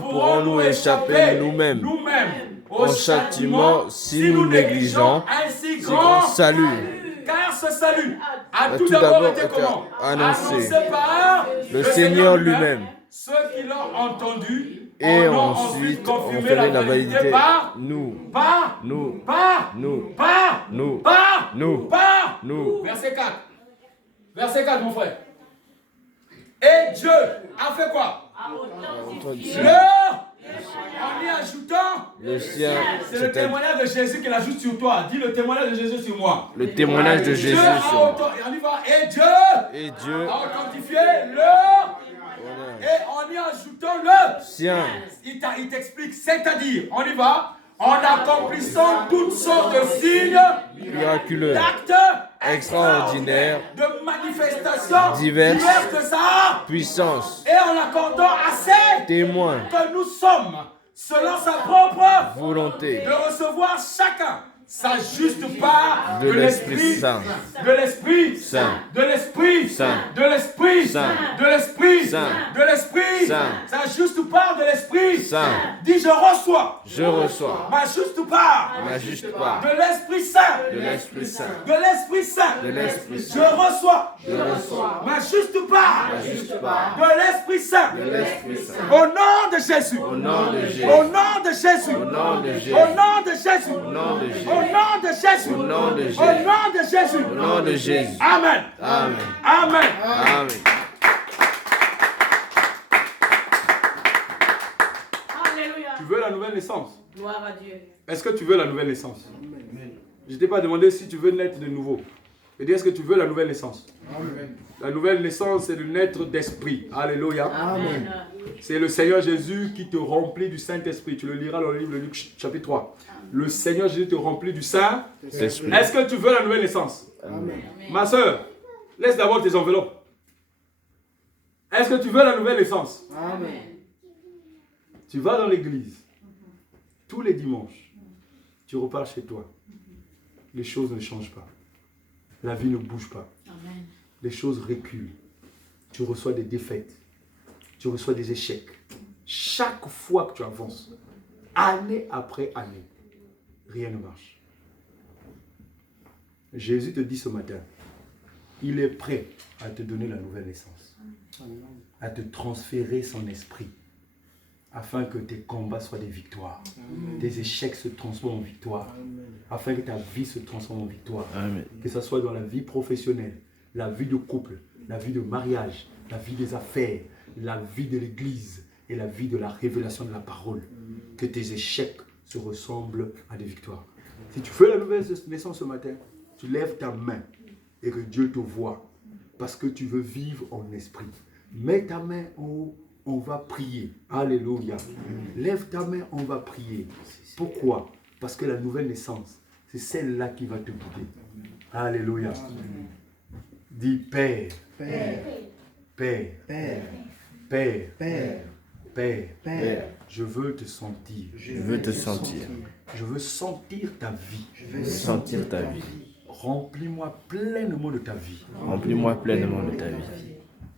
pourrons-nous échapper nous-mêmes au châtiment si nous négligeons ainsi ce grand salut? Car ce salut a tout d'abord été annoncé par le Seigneur lui-même. Ceux qui l'ont entendu et en ont ensuite on confirmé fait la validité par nous. Verset 4. Verset 4, mon frère. Et Dieu a fait quoi? En y ajoutant le sien. C'est le témoignage de Jésus qu'il ajoute sur toi. Dis le témoignage de Jésus sur moi. Le témoignage de Jésus sur moi. On y va. Et Dieu a authentifié et en y ajoutant le sien. Il t'explique, c'est-à-dire, on y va, en accomplissant toutes sortes de signes miraculeux, d'actes extraordinaires, de manifestations diverses de sa puissance, et en accordant à ces témoins que nous sommes, selon sa propre volonté, de recevoir chacun sa juste part de l'Esprit Saint, de l'Esprit Saint, de l'Esprit Saint, de l'Esprit Saint, de l'Esprit Saint, de l'Esprit Saint, sa juste part de l'Esprit Saint. Dis je reçois ma juste part de l'Esprit Saint de l'Esprit Saint, de l'Esprit Saint de l'Esprit Saint. je reçois ma juste part de l'Esprit Saint au nom de Jésus Au nom de Jésus. au nom de Jésus Au nom de Jésus. au nom de Jésus Au nom de Jésus. au nom de Jésus Au nom de Jésus. au nom de Jésus Au nom de Jésus. Amen Amen. Amen Amen. Alléluia. Tu veux la nouvelle naissance? Gloire à Dieu. Est-ce que tu veux la nouvelle naissance? Je ne t'ai pas demandé si tu veux naître de nouveau. Je dis, est-ce que tu veux la nouvelle naissance? Amen. La nouvelle naissance, c'est de naître d'esprit. Alléluia. Amen. C'est le Seigneur Jésus qui te remplit du Saint-Esprit. Tu le liras dans le livre de Luc chapitre 3. Le Seigneur Jésus te remplit du Saint-Esprit. Est-ce que tu veux la nouvelle naissance? Amen. Ma soeur, laisse d'abord tes enveloppes. Est-ce que tu veux la nouvelle naissance? Amen. Tu vas dans l'église tous les dimanches. Tu repars chez toi. Les choses ne changent pas. La vie ne bouge pas. Amen. Les choses reculent. Tu reçois des défaites. Tu reçois des échecs. Chaque fois que tu avances, année après année, rien ne marche. Jésus te dit ce matin, il est prêt à te donner la nouvelle naissance, à te transférer son esprit, afin que tes combats soient des victoires, tes échecs se transforment en victoire, afin que ta vie se transforme en victoire. Amen. Que ce soit dans la vie professionnelle, la vie de couple, la vie de mariage, la vie des affaires, la vie de l'église et la vie de la révélation de la parole. Que tes échecs se ressemblent à des victoires. Si tu fais la nouvelle naissance ce matin, tu lèves ta main et que Dieu te voit parce que tu veux vivre en esprit. Mets ta main en haut, on va prier. Alléluia. Lève ta main, on va prier. Pourquoi? Parce que la nouvelle naissance, c'est celle-là qui va te guider. Alléluia. Dis Père, Père, Père, Père, Père, Père, Père, Père, je veux te sentir. Je veux te sentir. Je veux sentir ta vie. Je veux Sentir ta vie. Remplis-moi pleinement de ta vie. Remplis-moi pleinement de ta vie.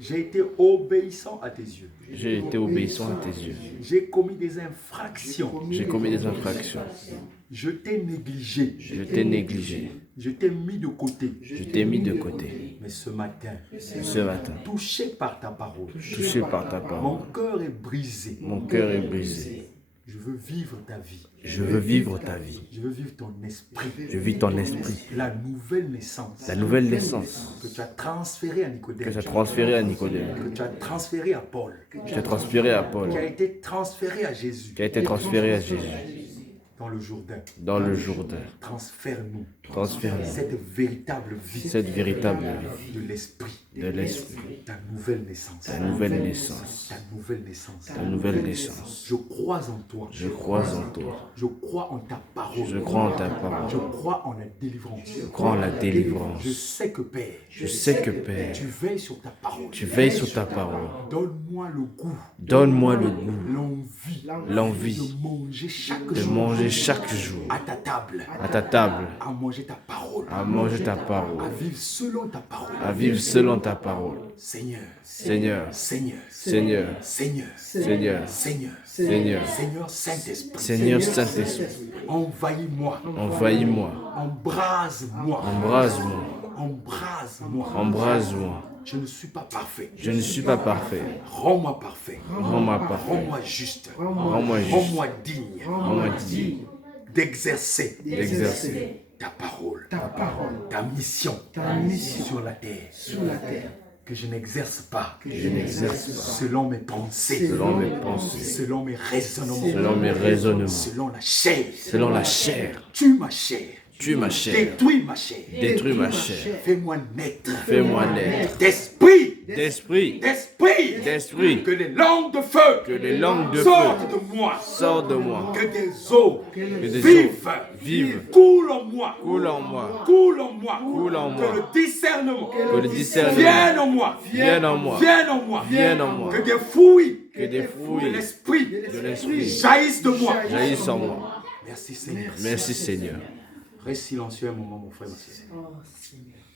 J'ai été obéissant à tes yeux. J'ai été obéissant à tes yeux. J'ai commis des infractions. J'ai commis des infractions. Je t'ai négligé. Je t'ai négligé. Je t'ai mis de côté. Je t'ai mis de côté. Mais ce matin, Ce matin, touché par ta parole, touché par ta mon parole, cœur est brisé. mon cœur est brisé. Je veux vivre ta vie. Je veux vivre ta vie. Je veux vivre ton esprit. Je vis ton esprit. La nouvelle naissance La nouvelle naissance que tu as transférée à que Nicodème. tu as transférée à Nicodème, Que tu as transférée à Paul. que tu as transférée à Paul, Qui a été transférée à Jésus. qui a été transférée à Jésus Dans le Jourdain. dans le Jourdain. Transfère-nous Transfère-nous cette véritable vie cette véritable vie de l'esprit. de l'esprit, Ta nouvelle naissance. ta nouvelle naissance, Ta nouvelle naissance. ta nouvelle naissance. Je crois en toi. Je crois en toi. Je crois en ta parole. Je crois en ta Je parole. crois en la délivrance. Je crois en la délivrance. Je sais que Père, Je sais que Père, tu veilles sur ta parole. tu veilles sur ta parole. Donne-moi le goût, Donne-moi le goût, l'envie l'envie de manger chaque de jour manger chaque jour à ta table, à ta table, à manger ta parole, à manger ta à parole, vivre selon ta parole. à vivre selon ta parole. Seigneur, Seigneur, Seigneur, Seigneur, Seigneur, Seigneur, Seigneur, Seigneur, Seigneur Saint-Esprit, Seigneur Saint-Esprit, envahis-moi, envahis-moi, embrase-moi, embrase-moi, embrase-moi. embrase-moi. Je ne suis pas parfait. Je ne suis pas parfait. Rends-moi parfait. Rends-moi parfait. Rends-moi juste. Rends-moi juste. Rends-moi digne Rends-moi digne d'exercer d'exercer ta parole, ta mission sur la terre. Que je n'exerce pas je n'exerce pas selon mes pensées, selon mes pensées, selon mes raisonnements, selon mes raisonnements, selon la chair. selon la chair. Tue ma chair. Tue ma chair. Détruis ma chair. Détruis ma chair. Fais-moi naître Fais-moi naître d'esprit. d'esprit, D'esprit. d'esprit. Que les langues de feu Que les langues de sortent feu de moi. sortent de moi. Que des eaux Que des vives, eaux vives coulent en moi. coulent en moi. Coule en moi. Coule en moi. Que le discernement Que le discernement vienne en moi. vienne en moi. Vienne en moi. Vienne en moi. Que des fruits Que des de fruits l'esprit de l'esprit jaillissent de moi. jaillissent en moi. Merci Seigneur. Merci Seigneur. Reste silencieux un moment, mon frère, ma sœur.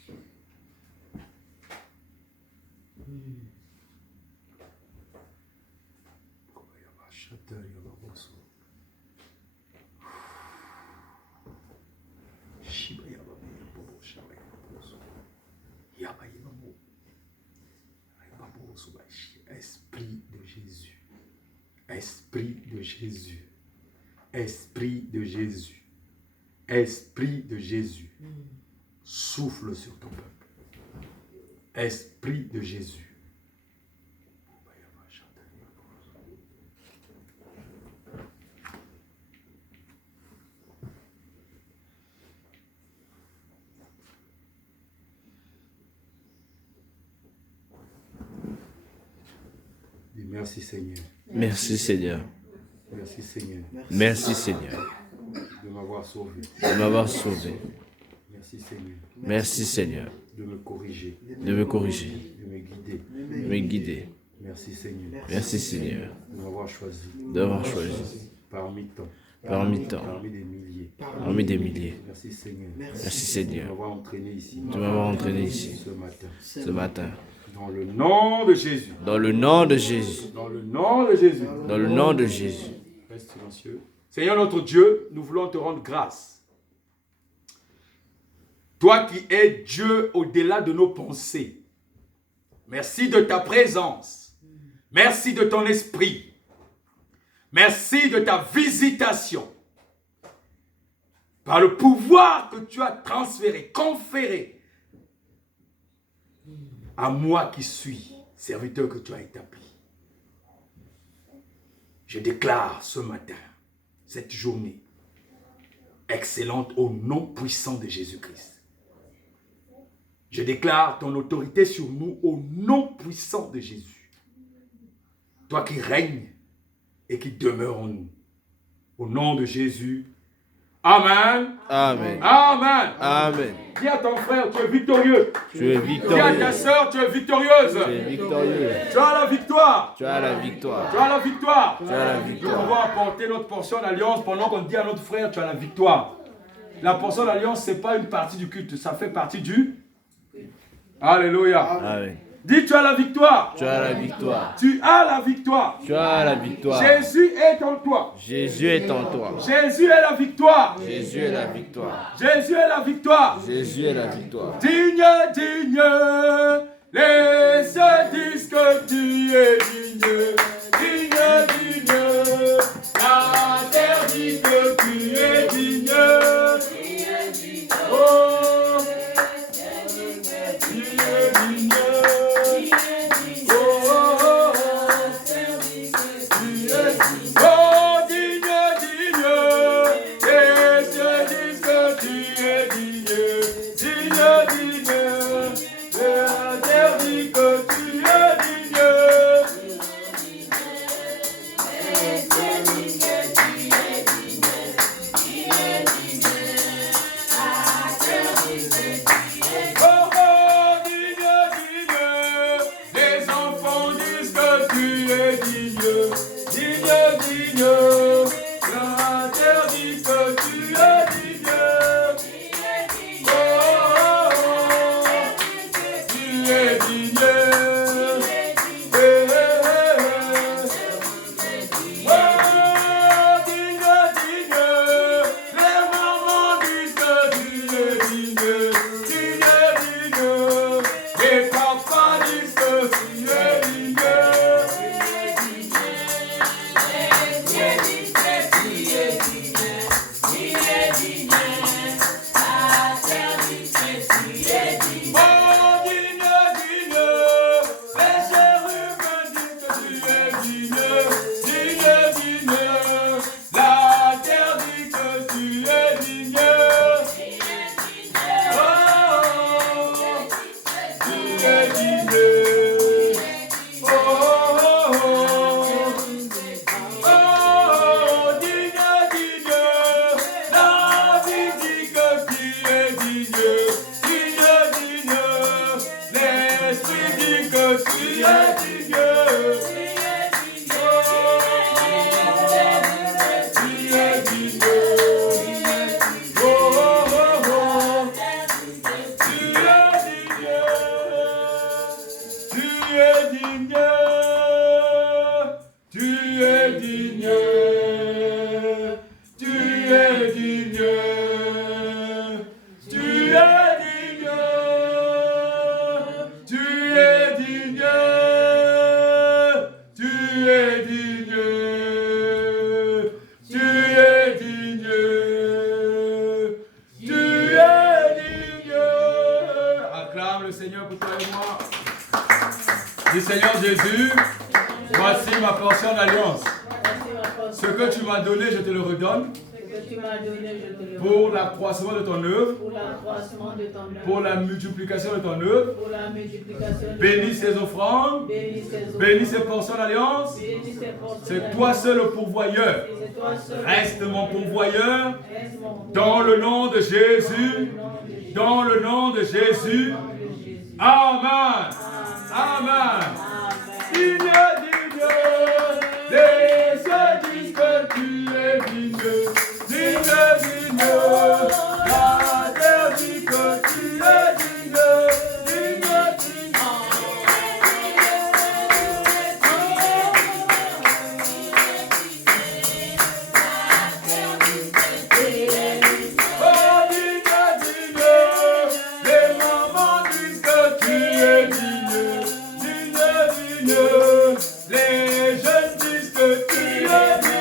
Esprit de Jésus. Esprit de Jésus. Esprit de Jésus. Esprit de Jésus. Souffle sur ton peuple. Esprit de Jésus. Dis merci Seigneur. Merci Seigneur. Merci Seigneur Merci Seigneur de m'avoir sauvé. de m'avoir sauvé. Merci Seigneur Merci Seigneur de me corriger, de me corriger, de me guider. de me guider. Merci Seigneur Merci Seigneur de m'avoir choisi d'avoir choisi parmi tant, parmi tant, parmi des milliers. parmi des milliers. Merci Seigneur Merci de Seigneur m'avoir entraîné ici de m'avoir entraîné ici ce matin. ce matin. Dans le nom de Jésus. Dans le nom de Jésus. Dans le nom de Jésus. Dans le nom de Jésus. Reste silencieux. Seigneur notre Dieu, nous voulons te rendre grâce. Toi qui es Dieu au-delà de nos pensées. Merci de ta présence. Merci de ton esprit. Merci de ta visitation. Par le pouvoir que tu as transféré, conféré à moi qui suis serviteur que tu as établi. Je déclare ce matin, cette journée, excellente au nom puissant de Jésus-Christ. Je déclare ton autorité sur nous au nom puissant de Jésus. Toi qui règnes et qui demeures en nous. Au nom de Jésus. Amen. Amen. Amen. Amen. Dis à ton frère, tu es victorieux. Tu es Dis à ta victorieux. soeur, tu es victorieuse. Tu es victorieux. Tu as la victoire. Tu as la victoire. Tu as la victoire. Tu as la Nous victoire. pouvons apporter notre portion d'alliance pendant qu'on dit à notre frère, tu as la victoire. La portion d'alliance, ce n'est pas une partie du culte, ça fait partie du... Alléluia. Amen. Dis, tu as la victoire. Tu as la victoire. Tu as la victoire. Tu as la victoire. Jésus est en toi. Jésus est en toi. Jésus est la victoire. Jésus est la victoire. Jésus est la victoire. Jésus est la victoire. Digne, digne, les se disent que tu es digne. Digne, digne, la terre dit que tu es digne. Oh, tu es digne. Oh, oh, oh, tu es digne. Oh, digne, digne, les se disent que tu es digne. Digne, digne, la terre dit que tu es digne. Oh, oh, digne, digne, les enfants disent que tu es digne. Digne, digne, la terre dit que tu es digne. Oh, oh, oh, tu es digne. Eh, eh, eh. Oh, digne. Tu es digne. Tu es digne. Tu es digne. Tu es digne. Tu es digne. Tu es digne. Acclame le Seigneur pour toi et moi. Dis Seigneur Jésus, voici ma portion d'alliance. Ce que tu m'as donné, je te le redonne. Pour l'accroissement de ton œuvre. Pour la multiplication de ton œuvre. Bénis ces offrandes. Bénis ces portions d'alliance. C'est toi seul le pourvoyeur. Reste mon pourvoyeur. Dans le nom de Jésus. Dans le nom de Jésus. Amen. Amen. Digne, digne. Les cieux disent que tu es digne. Digne, digne. La terre dit que tu es digne. Digne, digne. Oh, digne, digne. Les mamans disent que tu es digne. Digne, digne. Les jeunes disent que tu es digne.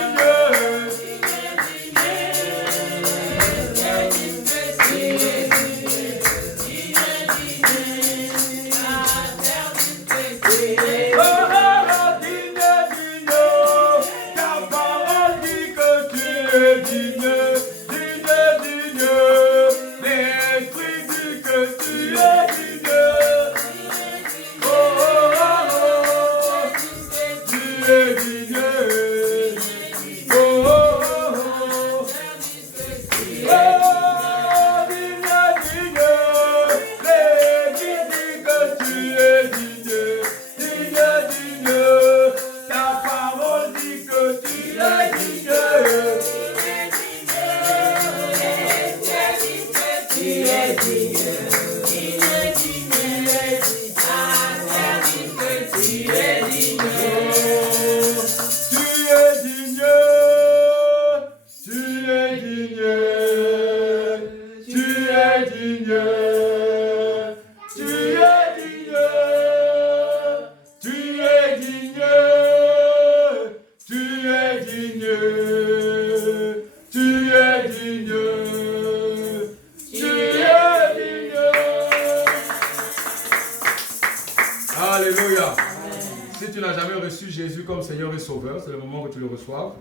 C'est le moment que tu le reçoives.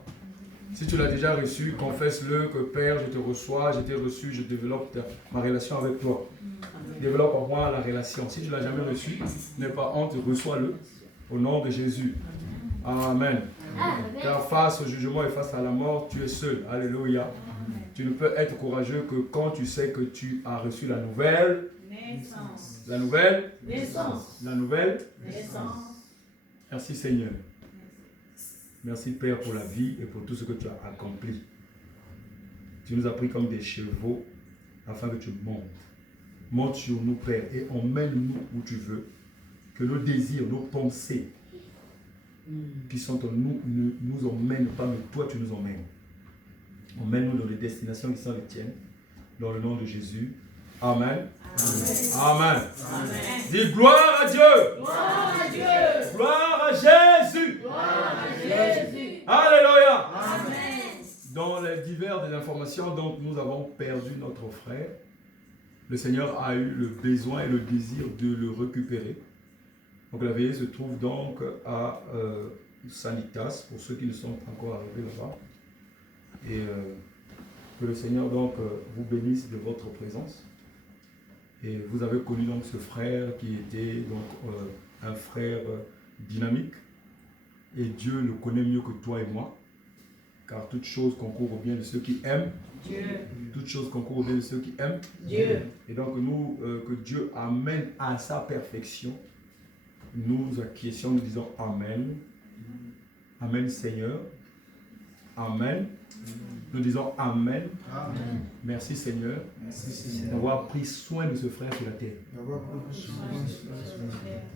Si tu l'as déjà reçu, confesse-le que Père, je te reçois, je t'ai reçu, je développe ma relation avec toi. Développe en moi la relation. Si tu ne l'as jamais reçu, n'aie pas honte, reçois-le au nom de Jésus. Amen. Car face au jugement et face à la mort, tu es seul. Alléluia. Tu ne peux être courageux que quand tu sais que tu as reçu la nouvelle naissance. La nouvelle naissance. La nouvelle naissance. Merci Seigneur. Merci Père pour la vie et pour tout ce que tu as accompli. Tu nous as pris comme des chevaux afin que tu montes. Monte sur nous Père et emmène-nous où tu veux. Que nos désirs, nos pensées qui sont en nous ne nous emmènent pas, mais toi tu nous emmènes. Emmène-nous dans les destinations qui sont les tiennes. Dans le nom de Jésus. Amen. Amen. Amen. Amen. Dis gloire à Dieu. Gloire à Dieu. Gloire à Jésus. Gloire à Jésus. Alléluia. Amen. Dans les diverses informations, donc, nous avons perdu notre frère. Le Seigneur a eu le besoin et le désir de le récupérer. Donc la veillée se trouve donc à Sanitas, pour ceux qui ne sont pas encore arrivés là-bas. Et que le Seigneur donc vous bénisse de votre présence. Et vous avez connu donc ce frère qui était donc un frère dynamique. Et Dieu le connaît mieux que toi et moi. Car toute chose concourt au bien de ceux qui aiment Dieu. Toute chose concourt au bien de ceux qui aiment Dieu. Et donc nous, que Dieu amène à sa perfection, nous acquiescions, nous disons Amen. Amen Seigneur. Amen. Nous disons Amen. Amen. Merci Seigneur, d'avoir pris soin de ce frère sur la terre.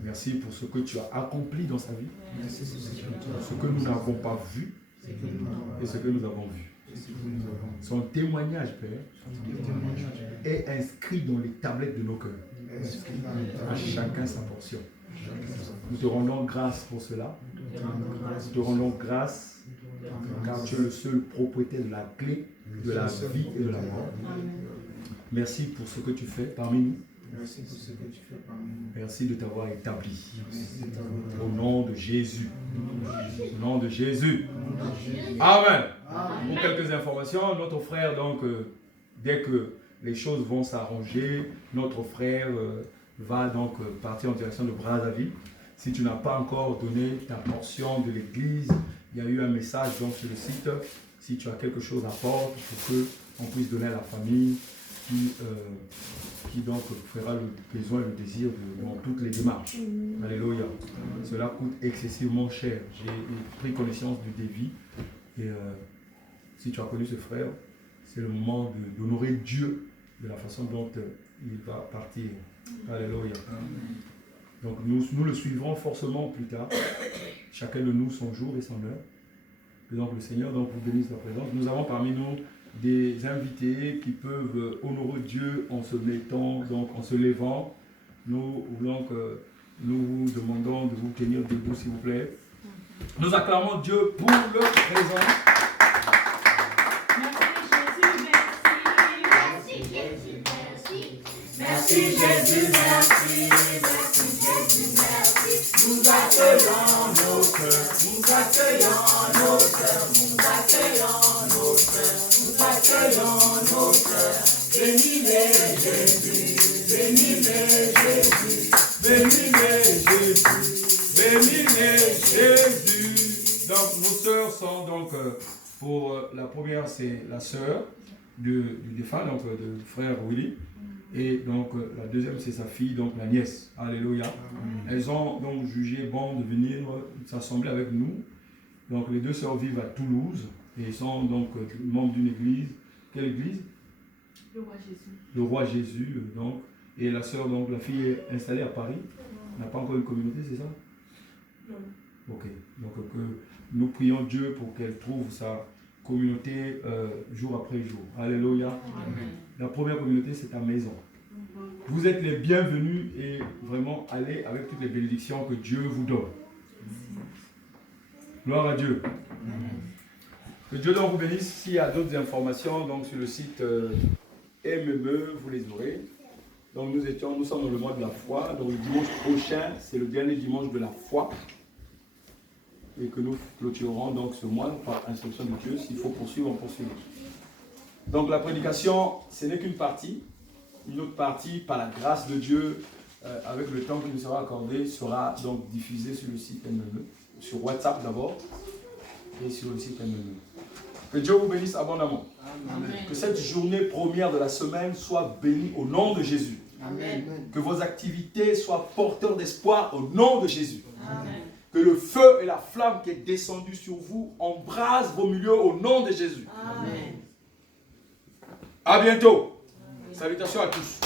Merci pour ce que tu as accompli dans sa vie. Ce que nous n'avons pas vu, et ce que nous avons vu. Son témoignage, Père, est inscrit dans les tablettes de nos cœurs. À chacun sa portion. Nous te rendons grâce pour cela. Nous te rendons grâce car tu es le seul propriétaire de la clé de la vie et de la mort. Merci pour ce que tu fais parmi nous. Merci de t'avoir établi. Au nom de Jésus. Au nom de Jésus. Amen. Pour quelques informations, notre frère, donc, dès que les choses vont s'arranger, notre frère va donc partir en direction de Brazzaville. Si tu n'as pas encore donné ta portion de l'église, il y a eu un message donc sur le site. Si tu as quelque chose à porter pour qu'on puisse donner à la famille qui donc fera le besoin et le désir dans toutes les démarches. Alléluia. Cela coûte excessivement cher. J'ai pris connaissance du devis. Et si tu as connu ce frère, c'est le moment d'honorer Dieu de la façon dont il va partir. Alléluia. Donc nous le suivrons forcément plus tard. Chacun de nous son jour et son heure. Et donc le Seigneur donc, vous bénisse la présence. Nous avons parmi nous des invités qui peuvent honorer Dieu en se mettant, donc en se levant. Nous vous demandons de vous tenir debout s'il vous plaît. Nous acclamons Dieu pour le présent. Merci Jésus, merci, merci Jésus, merci. Nous accueillons nos cœurs, nous accueillons nos cœurs, nous accueillons nos cœurs, nous accueillons nos cœurs. Bénis-les Jésus, bénis-les Jésus, bénis-les Jésus, bénis-les Jésus. Donc nos sœurs sont donc, pour la première c'est la sœur du défunt, donc de frère Willy. Et donc la deuxième c'est sa fille, donc la nièce. Alléluia. Elles ont donc jugé bon de venir s'assembler avec nous. Donc les deux sœurs vivent à Toulouse et sont donc membres d'une église. Quelle église? Le roi Jésus. Le roi Jésus, donc. Et la sœur, donc la fille est installée à Paris. Elle n'a pas encore une communauté, c'est ça? Non. Ok. Donc que nous prions Dieu pour qu'elle trouve sa communauté jour après jour. Alléluia. Amen. La première communauté, c'est ta maison. Vous êtes les bienvenus et vraiment allez avec toutes les bénédictions que Dieu vous donne. Gloire à Dieu. Que Dieu donc vous bénisse. S'il y a d'autres informations donc sur le site MME, vous les aurez. Donc nous sommes dans le mois de la foi. Donc le dimanche prochain, c'est le dernier dimanche de la foi. Et que nous clôturerons donc ce mois par instruction de Dieu. S'il faut poursuivre, on poursuivra. Donc la prédication, ce n'est qu'une partie. Une autre partie, par la grâce de Dieu, avec le temps qui nous sera accordé, sera donc diffusée sur le site MME, sur WhatsApp d'abord, et sur le site MME. Que Dieu vous bénisse abondamment. Amen. Que cette journée première de la semaine soit bénie au nom de Jésus. Amen. Que vos activités soient porteurs d'espoir au nom de Jésus. Amen. Que le feu et la flamme qui est descendu sur vous embrasent vos milieux au nom de Jésus. Amen. À bientôt. Salutations à tous.